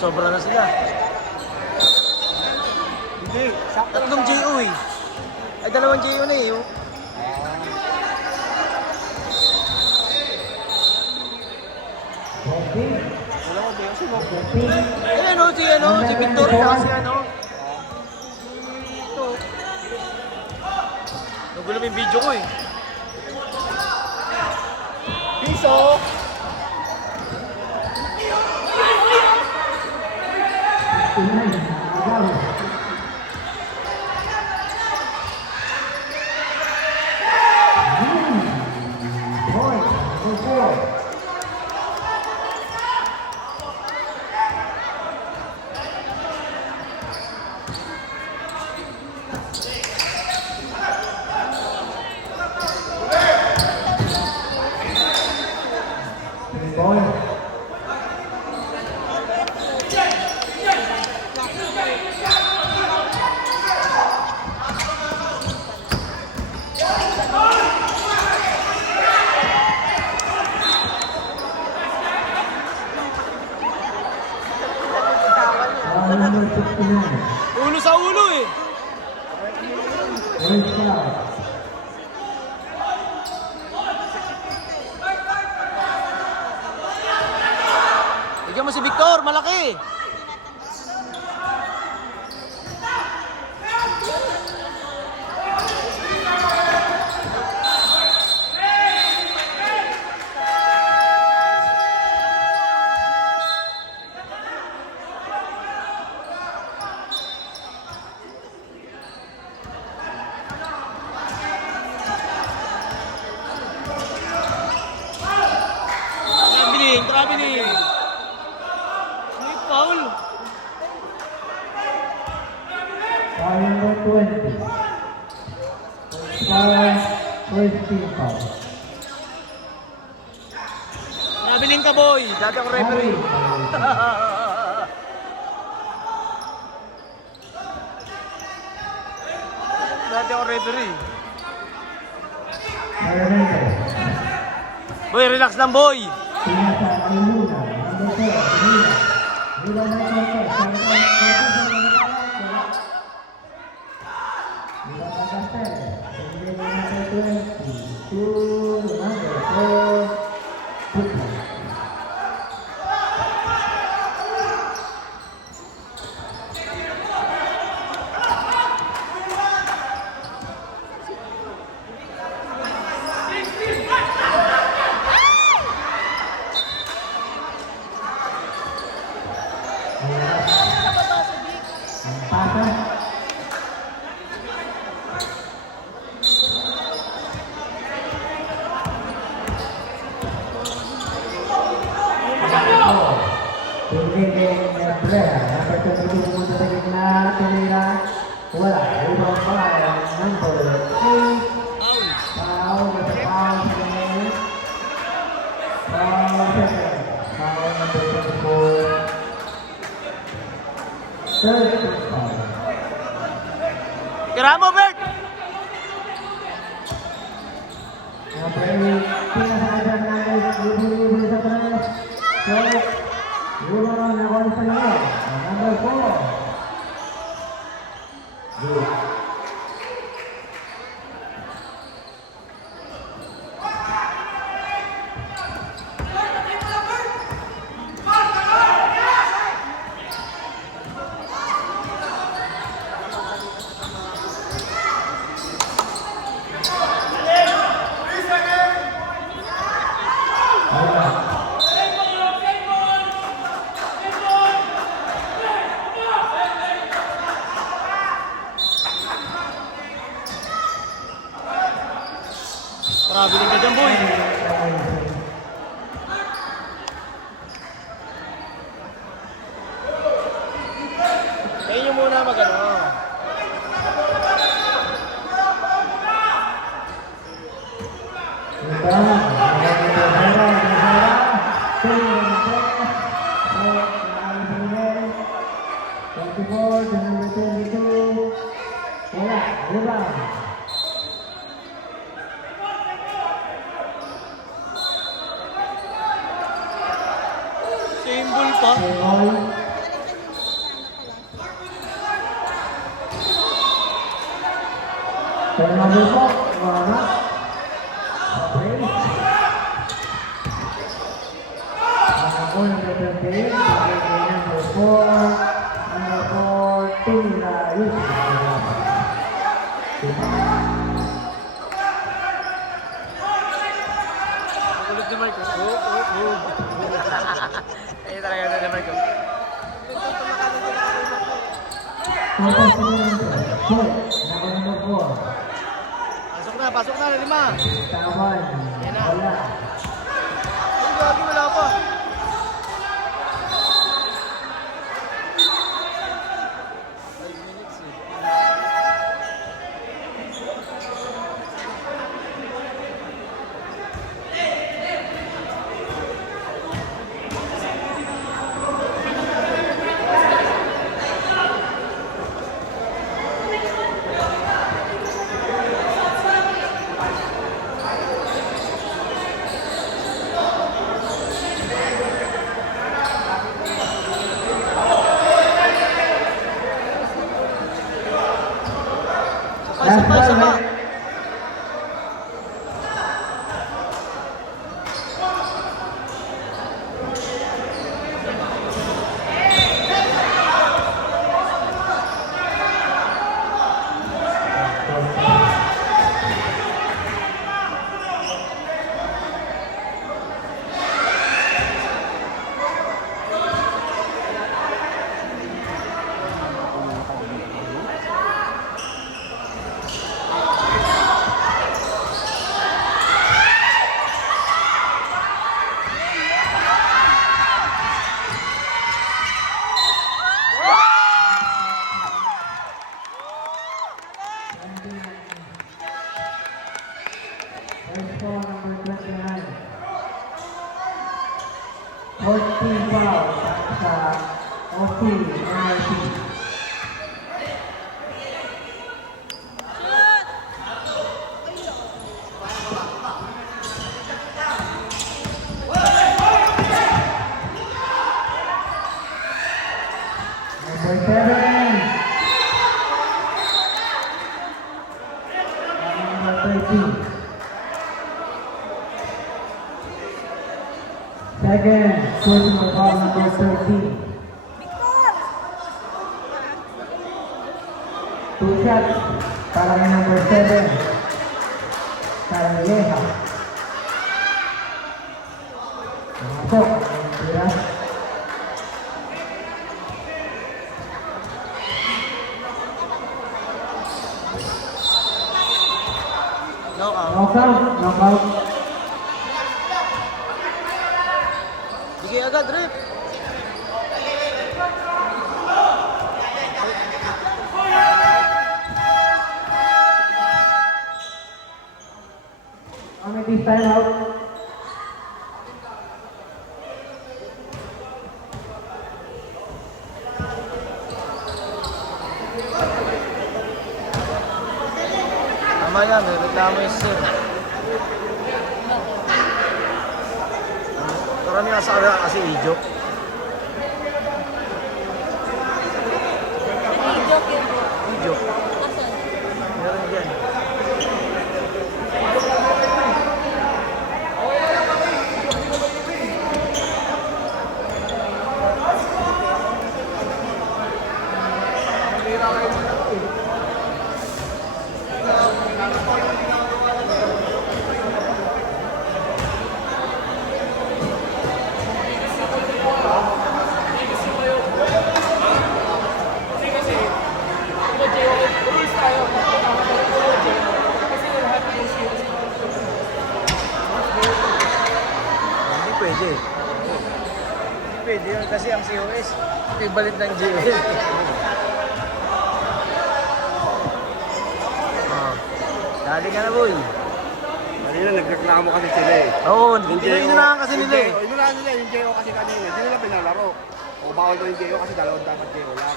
sobra na sila. Hindi, sakto lang Tatlong sa- JO eh. Ay, dalawang JO na eh. Oh. Wala ko ba sino? Ay, si Victor, kasi ano. Ito. Nagulo mo yung video ko eh. Piso! Ulo sa ulo eh. Bigyan mo si Victor, malaki. Traveling. May foul. Foul number 20. First team foul. Traveling ka boy, dati ako referee. Dati ako referee. Boy, relax lang boy. Pinasa Aluna, number 4, Manila. Mula na ito, Mula na Castel, number 20, to number 4, Pupa. Tira mo, Bert! Traveling ka dyan, boy. Kayo nyo muna mag-ano. Symbol pa. Number 4, wala. Okay. Ako number 13, number 14 na Yusuf. Kulit ni Marcos. Ayun talaga ito ni Marcos. Tapos number 4. Pasok na, 5. Tawan. Yan na. Wala. Ay, gabi, wala pa. Sabay. Number 29. 14 foul sa OP NRC. Number 7. Number 13. Second, personal foul number 13. Two shots para kay number 7. Carleja. Masok. Tira. Knockout. Knockout. Bigay agad, Rip. Committee time out. Tama yan, may reklamo yung sir. Karamihan sa kanya kasi ijo. Ijo. Meron yan. Hindi pwede. Hindi pwede yun kasi ang COS equivalent ng GL. Dali ka na, boy. Kanina nagreklamo kasi sila eh. Oo, inunahan kasi nila eh. Inunahan nila yung JO kasi kanina. Hindi nila pinalaro. O bawal daw yung JO kasi dalawang dapat JO lang.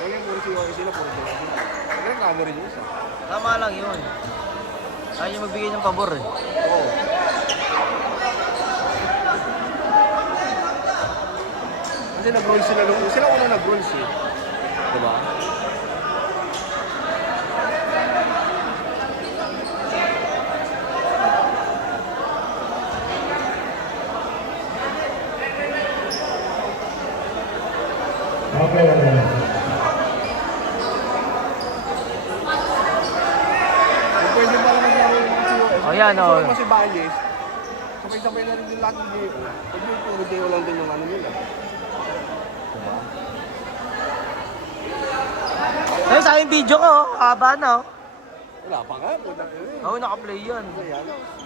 Pero yung puro COS sila, puro JO sila. Nagreklamo rin yung isa. Tama lang yun. Ayaw yung magbigay ng pabor eh. Oo. Kasi nag-roll sila nung sila una nag-rolls eh. Diba? Pwede pa naman naroon yung COS. Oh, yan, oh. Kasi Balis, sabay-sabay na rin din lahat ng GO. Pag yung puro GO lang din yung ano nila. Ayun, sa aking video ko, haba na. Wala pa nga. Puta, Oo, naka-play yan. Ayan.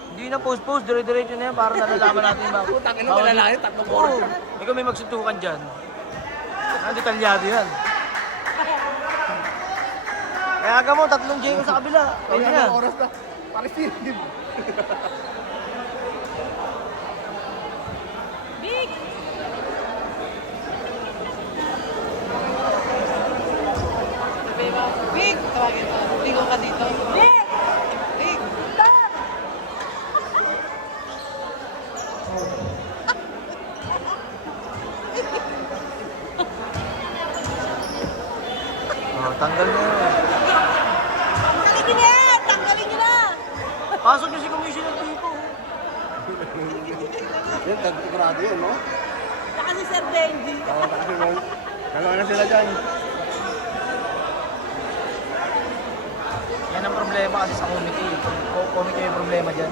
Hindi na post-post, dire-diretso na yan para nalalaman natin ba. Putang ina, malalayo, tatlong oras na. Ikaw may magsuntukan dyan. Ang detalyado yan. Kaya aga mo, 3 J sa kabila. Pwede na. Tatlong oras na. Paris din. Big! Tawagin mo. Ligo ka dito. Big! Big! Oh, tanggal na yun. Tanggalin niyo yan! Tanggalin niyo na! Pasok niyo si Commissioner dito. Yan, tagtigrado yun, no? Saka si Sir Benji. Oo, kasi yun. Dalawa na sila dyan. Yan ang problema kasi sa committee. Committee yung problema dyan.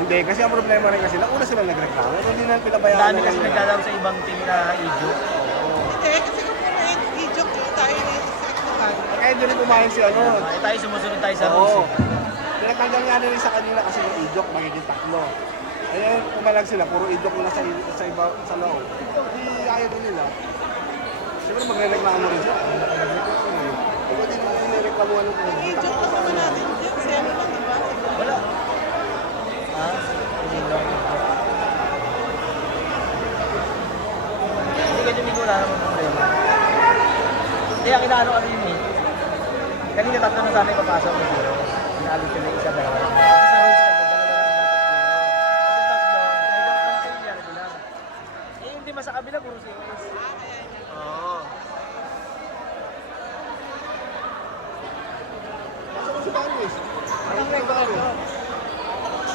Hindi, kasi ang problema rin kasi nauna sila nagreklamo. Pero hindi na Ang pinabayaan. dami kasi naglalaro sa ibang team na idyo. Hindi, kasi kung i-joke lang tayo na yung sektohan. Kaya hindi rin pumayag si ano. Tayo sumusunod tayo sa Oo. rules. Pinatanggal nga nila sa kanila kasi yung ijok, magiging 3. Ayun, pumalag sila, puro ijok na sa iba, sa loob. Hindi ayaw din nila. Siyempre magre-reklamo rin siya. Ikaw din mo nireklamo ano kung I-joke lang naman natin dyan. Si ano lang, diba? Wala. Ha? Hindi lang. Hindi ka Domingo wala naman problema. Hindi, ang inaano kami yun eh. Kanina 3 na sana ipapasok ko siguro. Inaalog sila isa, dalawa lang. Kasi sa rules kasi, dalawa lang dapat siguro. Kasi 3, medyo cancel yan sila. Eh, hindi mas sa kabila, puro COS. Oo. si Baris. Ang rin Baris.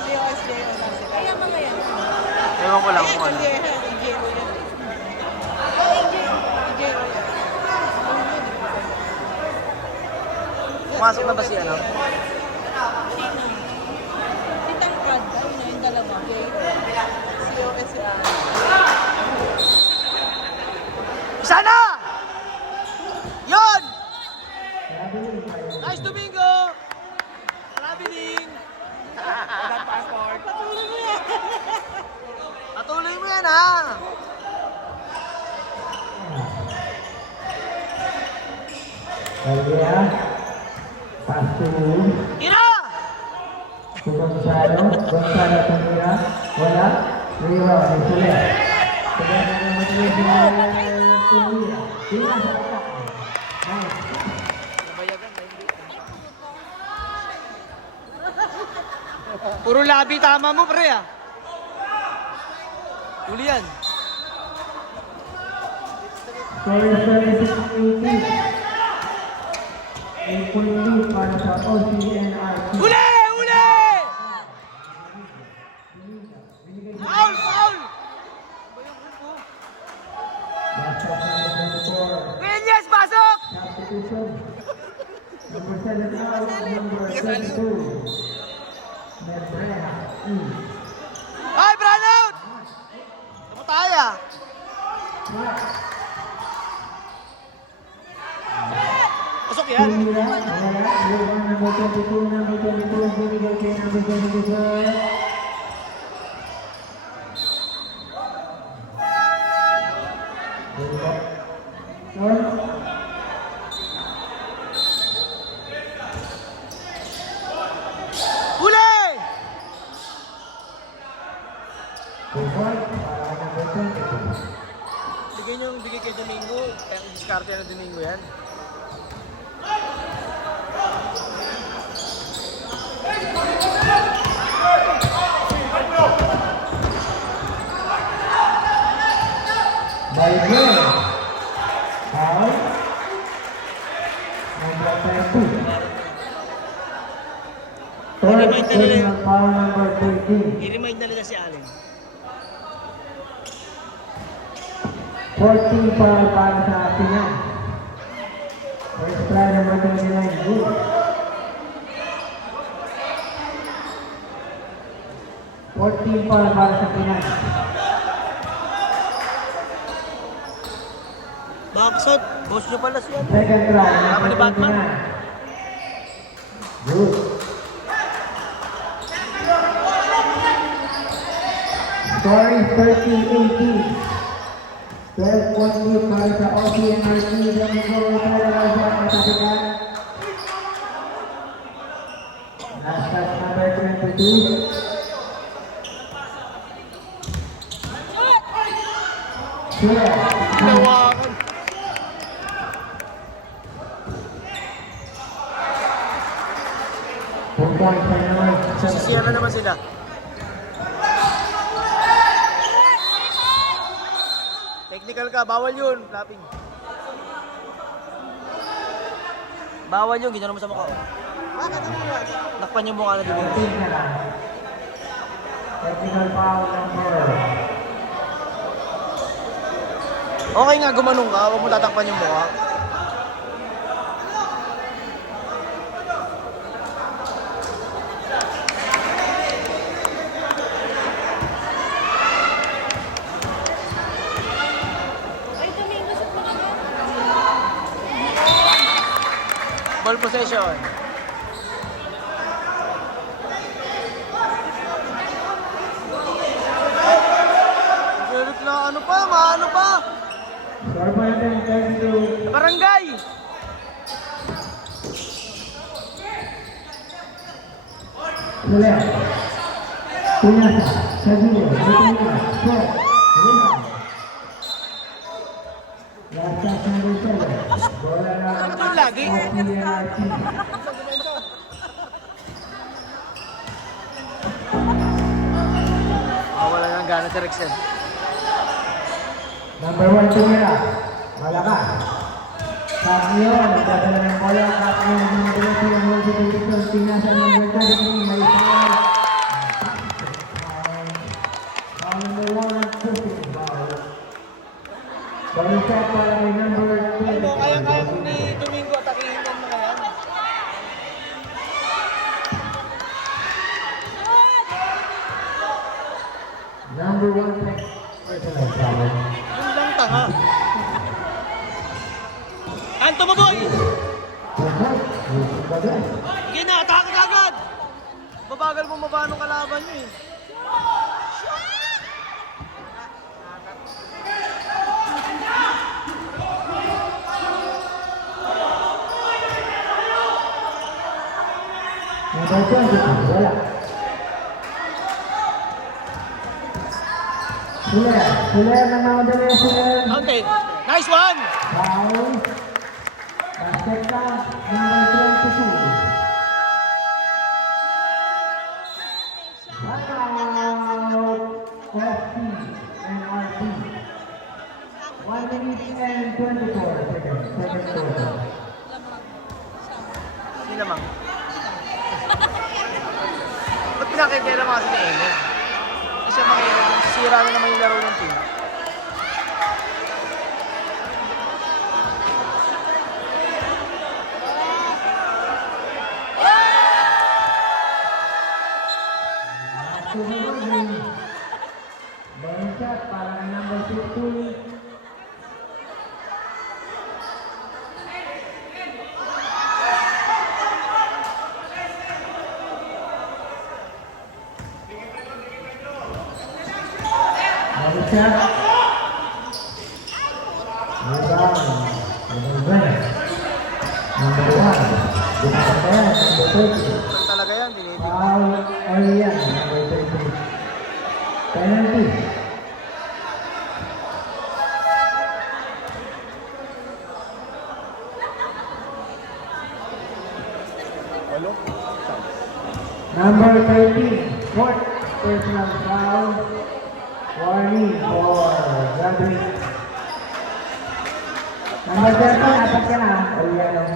JOS lang sila. Kaya mga yan. Ewan ko lang Ayan, kung ano. i-JO yan. I-JO yan. Pumasok na ba si ano? Si Tangkad, ayun na yung dalawa. COS yan. Isa na! Yun! Nice Domingo! Traveling! Wala passport. Patuloy mo yan. Patuloy mo yan ha! Kaya, Pastor, Ina! si Gonzalo Tumira, wala, Rio, Sule. Kaya naman matuloy si Tumira. Tingnan sa kata. Nice. Nabayagan na hindi. Puro labi tama mo pre ah. Uli yan. Score 36-80. 8 point lead para sa OCNRT. Uli! Uli! Foul! Foul! Last shot number 24. Reyes, pasok! Substitution. Number 7 out, number 22. Nebreja. Ay, Branout! Tama tayo ah. Pasok yan. Tumira, wala. Number 22, number 22, binigay kay number 24. Uli! Bigay niyo yung bigay kay Domingo. Kaya ang diskarte na Domingo yan. Baiklah. Foul. Number 30. Third personal foul number 13. I-remind na nila si Allen. 14 foul para sa Pinan. First try number 29. Good. Para sa Pinas. Baksot. Boss nyo pala siya. Second try Tama number ni Batman. 29. Good. Score is 30-18. 12-point lead para sa OCNRC. Domingo Talaga siya ang katapitan. Last touch number 22. Sure. Lawakan. 2 points pa naman. Sisira naman sila. Technical ka, bawal yun, flapping. Bawal yun, ginawa mo sa mukha. Bakit? Nakpan yung mukha na dito. 14 na lang. Technical foul number. Okay nga, gumanong ka, huwag mo tatakpan yung mukha. Ay, Domingo sa mga na. Ball possession. Galit na, ano pa, maano pa? Score pa natin 32. Barangay! Mula. Pinasa. Sabino. Lutina. Score. Rebound. Last touch number 7. Bola na. Ano to lagi? OCNRC. Wala nang gana si Rexel. Number 1 tumira. Malaka. Takyo. Nagdadala ng bola. Takyo. Nagdadala ng multiple. Pinasa number 13. May foul. Foul number 1. Pushing foul. Balik shot para kay number 2. Ano, kaya-kaya mo ni Domingo atakihin ng mga yan. Number 1. Personal foul. Yun lang tanga. Anto mo, boy! Sige na, atake ka agad! Babagal mo mabanong kalaban nyo eh. Number 20. Wala. Suler na mamadali na Suler. Okay, nice one! Foul. Basket count. Number 22. Wow. FC and RC. 1 minute and 24 seconds. Second quarter. Hindi naman. Ba't pinakikera mga kasi ni Ellen? Hindi siya makialam. Sira na naman yung laro ng team. Sumunod yung ball shot para kay number 15. Ball shot. Rebound. Number 1. Number 30. Ito talaga yan, binibig. Foul area number 33. Penalty. Hello? Number 13, fourth personal foul. Warning for graduate. Number 13, apat ka na. Area lang.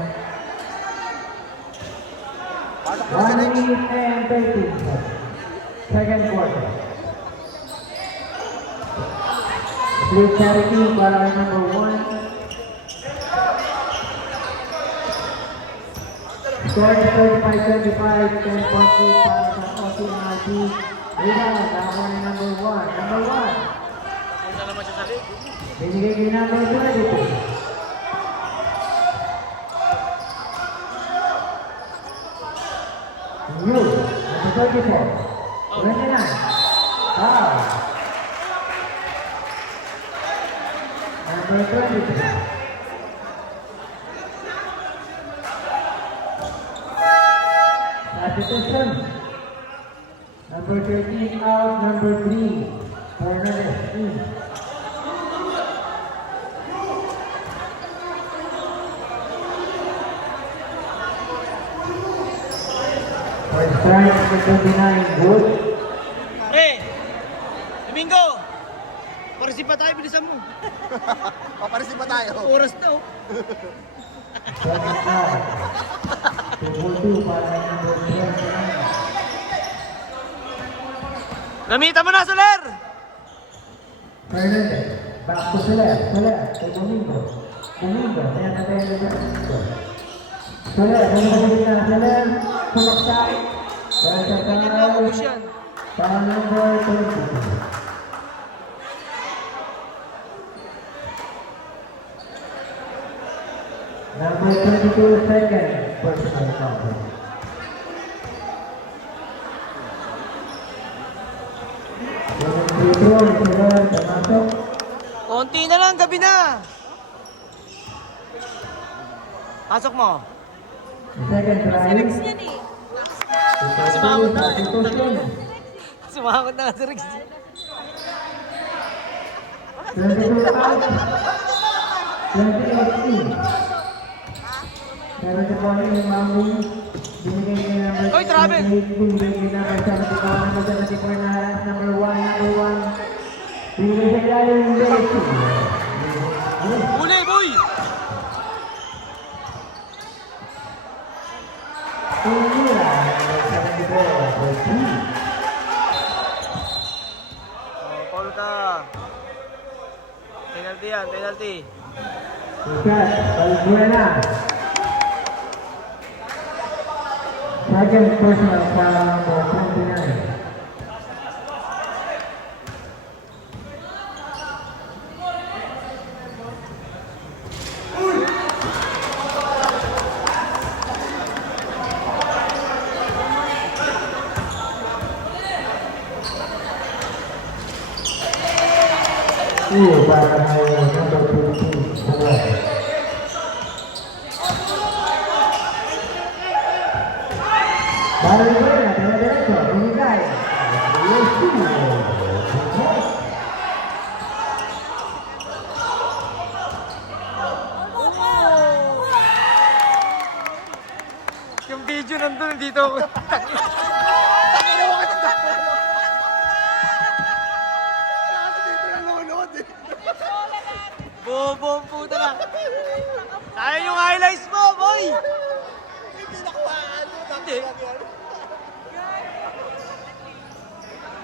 Pasok na sila. 1 minute and 13. Second quarter. Split charity para kay number 1. Score is 35-25, 10 point lead para sa OCMRT. Rebound, nakakuha ni number 1. Number 1. Punta naman siya sa league. Binigay kay number 22. Yu, number 34. 29. Foul. Number 23. Substitution. Number 13 out, number 3. Fernandez in. First strike, number 29, good. Pre! Domingo! Parisi pa tayo, bilisan mo. Paparesin pa tayo. Oras na oh. Second strike. 2-2 para number 29. Namita mo na, Soler! Fernandez, back to Soler, kay Domingo. Domingo, kaya na tayo na Soler, Soler, sumaksay. Dahil sa Hindi na pangalan, mabubus yan. para number 22. Number 22, second, personal foul. Free throw, Soler, pumasok. Konti na lang, gabi na. Pasok mo. Second drive. Yan eh. Sumahod na. Substitution. Sumakot na si Rex. 22 out. 2018. Pero si Bonnie yung mamong binigay niya number Oy, traffic! 28, binigay niya number 74, number 74 na haras, number 1. Binigay sa ilalim yung direction. Uli, boy! Tumira, number 74, for 3. Paul ka. Penalty yan, penalty. Shot, Valbuena. Second personal foul number 29. Para number 22, Soler. Valbuena, diretso, binigay. Yung video nandun, dito ako. Bobo ang puta na. Sayang yung highlights mo, boy! Hindi nakuhaan. Hindi.